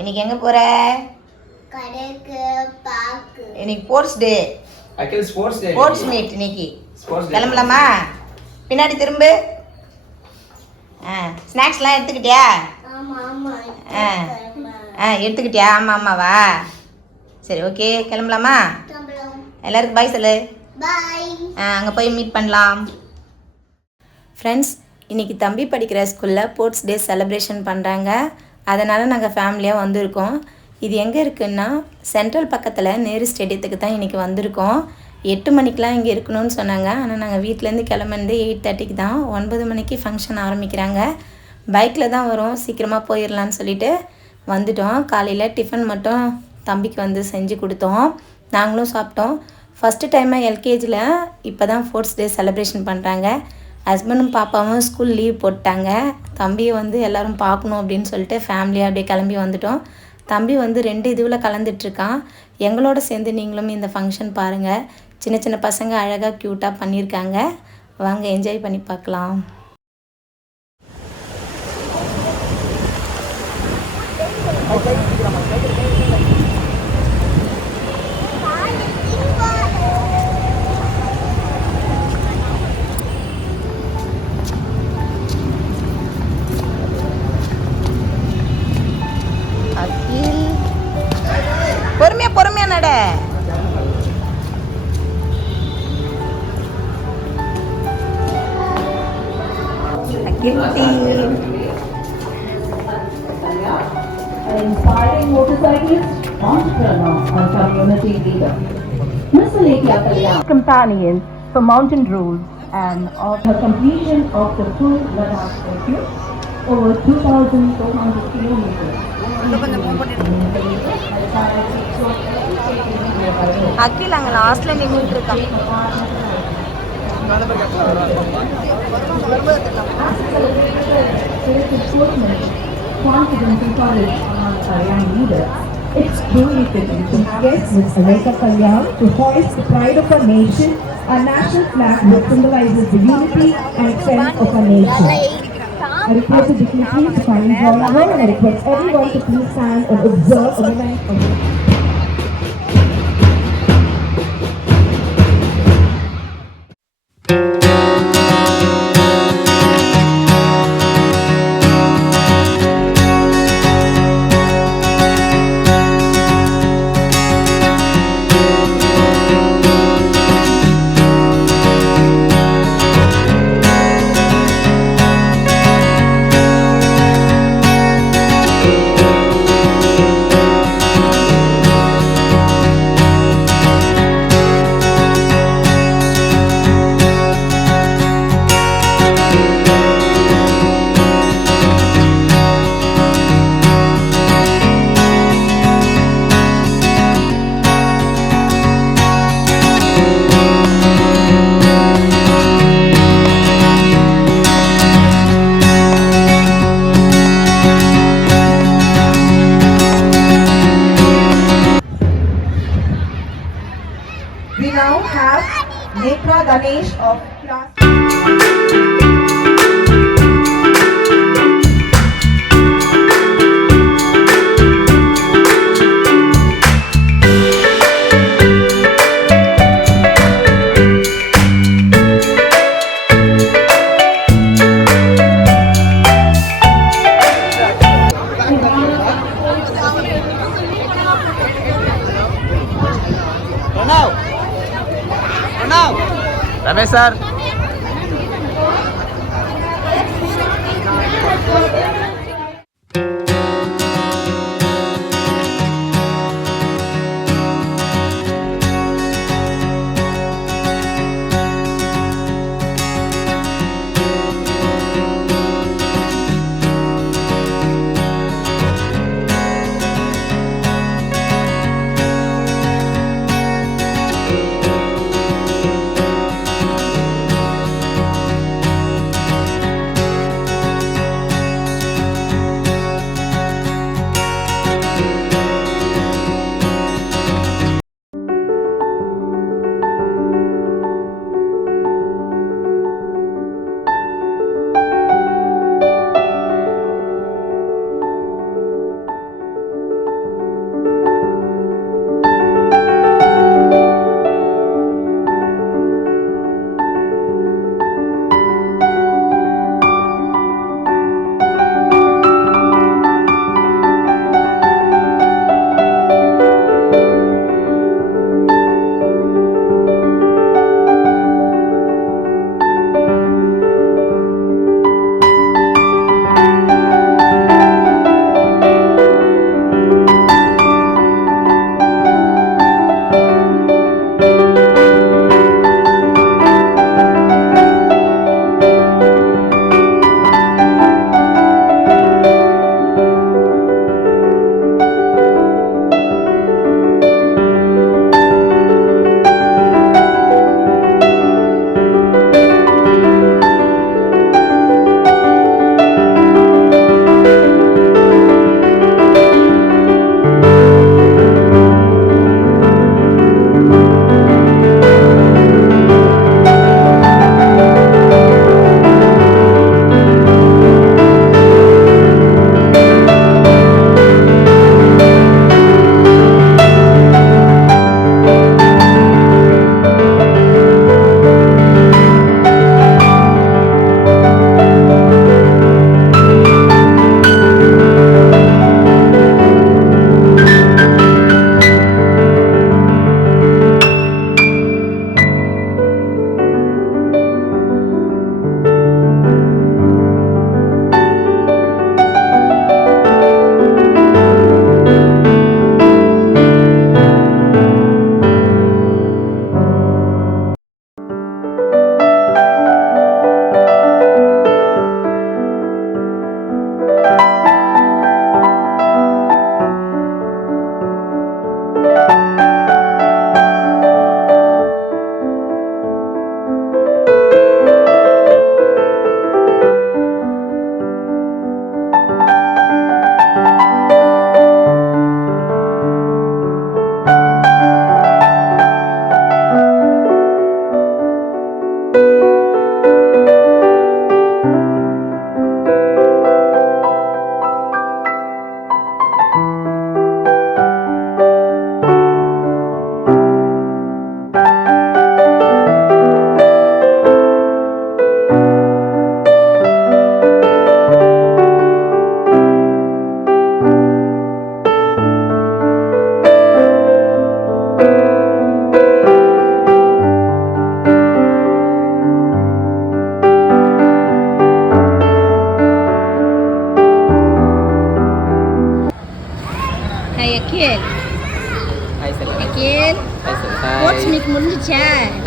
இன்னைக்கு எங்க போற? கடைக்கு பாக்கு. இன்னைக்கு ஸ்போர்ட்ஸ் டே. அகில் ஸ்போர்ட்ஸ் டே. ஸ்போர்ட்ஸ் மீட் இன்னைக்கு. Sports day. கிளம்பலாமா? பின்னாடி திரும்பு. ஸ்நாக்ஸ்லாம் எடுத்துக்கிட்டியா? ஆமா ஆமா. எடுத்துக்கிட்டியா? ஆமா ஆமாவா? சரி ஓகே கிளம்பலாமா? எல்லாருக்கும் பாய் சொல்லு. பாய். அங்கே போய் மீட் பண்ணலாம். ஃப்ரெண்ட்ஸ், இன்றைக்கி தம்பி படிக்கிற ஸ்கூலில் ஸ்போர்ட்ஸ் டே செலிப்ரேஷன் பண்ணுறாங்க. அதனால் நாங்கள் ஃபேமிலியாக வந்திருக்கோம். இது எங்கே இருக்குன்னா சென்ட்ரல் பக்கத்தில் நேரு ஸ்டேடியத்துக்கு தான் இன்றைக்கி வந்திருக்கோம். 8 மணிக்கெலாம் இங்கே இருக்கணும்னு சொன்னாங்க. ஆனால் நாங்கள் வீட்டிலேருந்து கிளம்புனது 8:30க்கு தான். 9 மணிக்கு ஃபங்க்ஷன் ஆரம்பிக்கிறாங்க. பைக்கில் தான் வரும், சீக்கிரமாக போயிடலான்னு சொல்லிட்டு வந்துட்டோம். காலையில் டிஃபன் மட்டும் தம்பிக்கு வந்து செஞ்சு கொடுத்தோம். நாங்களும் சாப்பிட்டோம். ஃபஸ்ட்டு டைமாக எல்கேஜியில் இப்போ தான் ஸ்போர்ட்ஸ் டே செலிப்ரேஷன் பண்ணுறாங்க. ஹஸ்பண்டும் பாப்பாவும் ஸ்கூல் லீவ் போட்டாங்க. தம்பியை வந்து எல்லோரும் பார்க்கணும் அப்படின்னு சொல்லிட்டு ஃபேமிலியாக அப்படியே கிளம்பி வந்துட்டோம். தம்பி வந்து 2 இதுவில் கலந்துட்டுருக்கான். எங்களோட சேர்ந்து நீங்களும் இந்த ஃபங்க்ஷன் பாருங்கள். சின்ன சின்ன பசங்க அழகாக க்யூட்டாக பண்ணியிருக்காங்க. வாங்க என்ஜாய் பண்ணி பார்க்கலாம். அகில் பொறுமையா நட. அகில் an inspiring motorcyclist, entrepreneur and community leader. Ms. Alekhya Kalyan, companion for mountain roads and of the completion of the full Ladakh circuit over 2,400 kilometers. அகில் அங்கே லாஸ்ட்ல நின்றுட்டு இருக்கான். Confidence and courage among our young leaders. It's truly fitting to have Ms. Alekhya Kalyan to hoist the pride of our nation, our national flag that symbolizes the unity and strength of our nation. I request the dignitaries to kindly join her and I request everyone to please stand and observe a moment of We now have Netra Ganesh of class. Ramesh sir.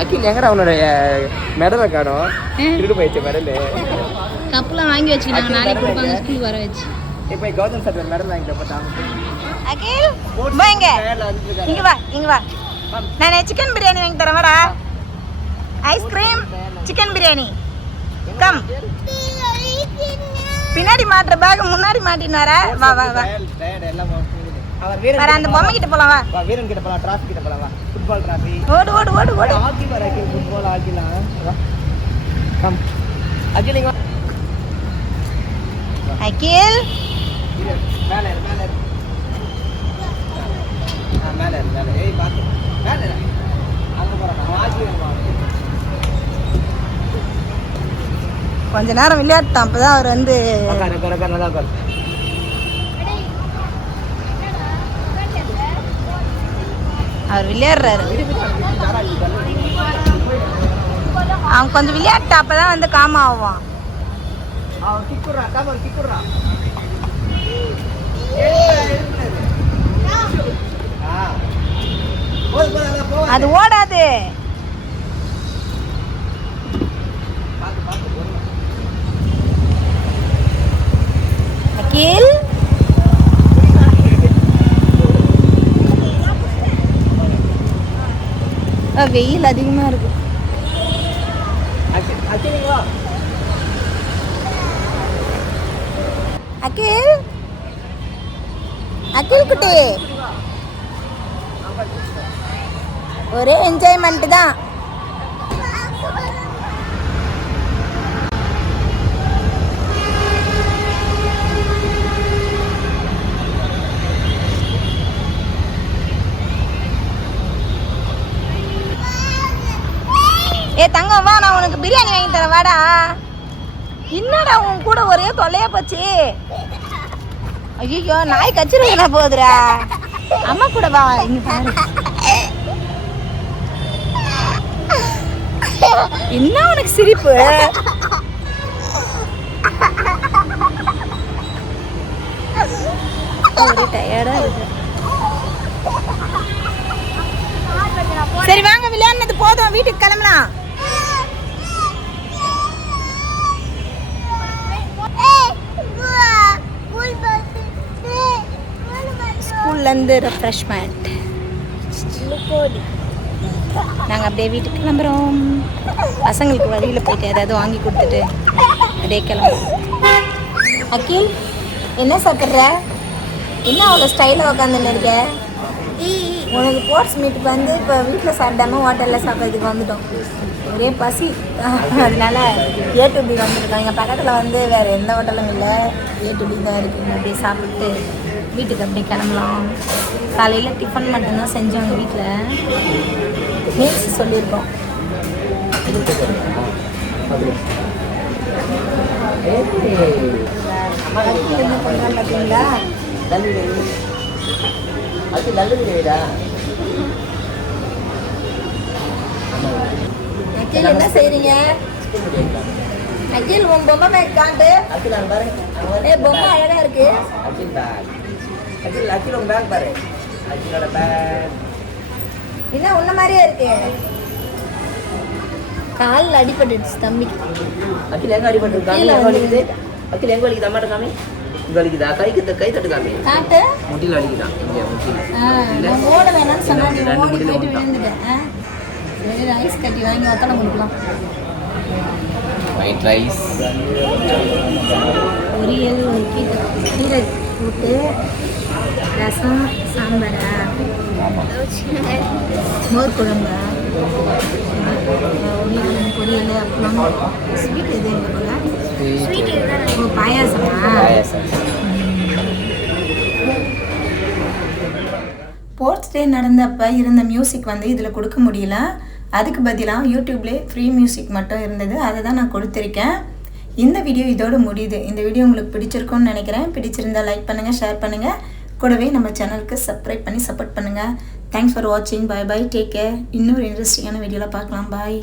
Akhil எங்கடா அவனோட மெடலை காணோம் திருடு போயிடுச்சு medal கப்புலாம் வாங்கி வச்சுக்கிட்டாங்க நாளைக்கு கொடுப்பாங்க school வர வச்சு இப்போ கௌதம் சார் மெடல் வாங்கிட்டு போட்டாங்க அகில் வா இங்க வா நான் சிக்கன் பிரியாணி வாங்கி தரேன் வாடா ஐஸ்கிரீம் சிக்கன் பிரியாணி கம் பின்னாடி மாட்டுற பேக் முன்னாடி மாட்டின்னு வர வா அவர் வீரன் வர அந்த பொம்மை கிட்ட போலாம் வா வீரன் கிட்ட போலாம் டிராஃபி கிட்ட போலாம் வா ஃபுட்பால் டிராஃபி ஓடு ஹாக்கி வர அகில் ஃபுட்பால் ஹாக்கிலாம் வா கம் அகில் இங்க அகில் மேலே ஏய் பாத்து மேலே அங்க போறான் ஹாக்கி வேணுமா கொஞ்ச நேரம் விளையாட்டான் அப்பதான் அவர் வந்து உட்கார் நல்லா உட்கார் அவர் விளையாடுறாரு அவன் கொஞ்சம் விளையாட்டு அப்பதான் வந்து காம ஆவான் அவன் கிக்குறான் காமன் கிக்குறான் அது ஓடாது அகில் வெயில் அதிகமா இருக்கு அகில் அகில் குட்டி ஒரே என்ஜாய்மெண்ட் தான் ஏ தங்கம் வா நான் உனக்கு பிரியாணி வாங்கி தரேன் வாடா என்னடா உன் கூட ஒரே தொல்லையா போச்சு ஐயோ நாய் கச்சிருவா போகுதுடா அம்மா கூட வா இங்க பாரு என்ன உனக்கு சிரிப்பு ஒரே டயர்டா இருக்கு சரி வாங்க விளையாடுனது போதும் வீட்டுக்கு கிளம்பலாம் ஸ்கூல்ல இருந்து ரெஃப்ரெஷ்மெண்ட் நாங்கள் அப்படியே வீட்டுக்கு கிளம்புறோம் பசங்களுக்கு வழியில் போயிட்டு ஏதாவது வாங்கி கொடுத்துட்டு அப்படியே கிளம்புறோம் அகில் என்ன சாப்பிட்ற என்ன அவ்வளோ ஸ்டைலாக உட்காந்துன்னு இருக்க உனக்கு ஸ்போர்ட்ஸ் மீட்டுக்கு வந்து இப்போ வீட்டில் சாப்பிடாம ஹோட்டலில் சாப்பிட்றதுக்கு வந்துட்டோம் ஒரே பசி அதனால A2B வந்துருக்கோம் எங்கள் பக்கத்தில் வந்து வேறு எந்த ஹோட்டலும் இல்லை A2B தான் இருக்குது அப்படியே சாப்பிட்டு வீட்டுக்கு அப்படியே கிளம்பலாம் காலையில் டிஃபன் மட்டும்தான் செஞ்சோங்க வீட்டில் மீல்ஸ் சொல்லியிருக்கோம் பார்த்தீங்களா அகில் என்ன செய்றீங்க அகில் உன் பொம்மை பேக் காட்டு ஏ பொம்மை அழகா இருக்கு என்ன உன்ன மாதிரியே இருக்கு காலில் அடிபட்டுடுச்சு தம்பிக்கு அகில் எங்க அடிபட்டு அகில் எங்க வலிக்குது அம்மாட்ட காமி இங்க வலிக்குதா கை தட்டு காமி காட்டு முட்டில வலிக்குதான் இங்க முட்டில ஓட வேணாம்னு சொன்னா நீ ஓடி போயிட்டு விழுந்துட்டேன் சரி ரைஸ் கட்டி வாங்கி ஒத்தனை கொடுக்கலாம் ஒயிட் ரைஸ் பொரியல் ஒரு கீரை போட்டு ரசம் சாம்பாரா மோர் குழம்பா உருளைக்கிழங்கு பொரியல் அப்புறம் ஸ்வீட் எது இல்லை போல ஓ பாயாசமா ஸ்போர்ட்ஸ் டே நடந்தப்போ இருந்த மியூசிக் வந்து இதில் கொடுக்க முடியல அதுக்கு பதிலாக யூடியூப்லேயே ஃப்ரீ மியூசிக் மட்டும் இருந்தது அதை தான் நான் கொடுத்துருக்கேன் இந்த வீடியோ இதோடு முடியுது இந்த வீடியோ உங்களுக்கு பிடிச்சிருக்கும்னு நினைக்கிறேன் பிடிச்சிருந்தால் லைக் பண்ணுங்கள் ஷேர் பண்ணுங்கள் கூடவே நம்ம சேனலுக்கு சப்ஸ்கிரைப் பண்ணி சப்போர்ட் பண்ணுங்கள் தேங்க்ஸ் ஃபார் வாட்சிங் பாய் பாய் டேக் கேர் இன்னொரு இன்ட்ரெஸ்டிங்கான வீடியோவில் பார்க்கலாம் பாய்